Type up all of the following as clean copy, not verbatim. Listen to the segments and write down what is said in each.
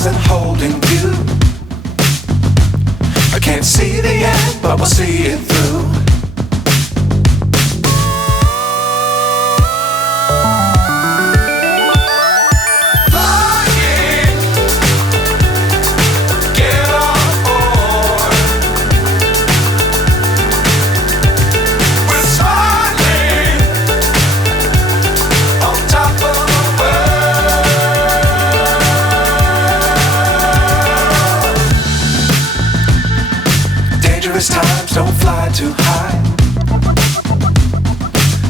stars and holding you. I can't see the end, but we'll see it through. Times don't fly too high.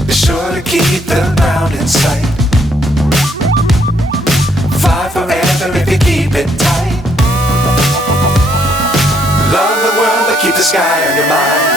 Be sure to keep the ground in sight. Fly forever if you keep it tight. Love the world but keep the sky on your mind.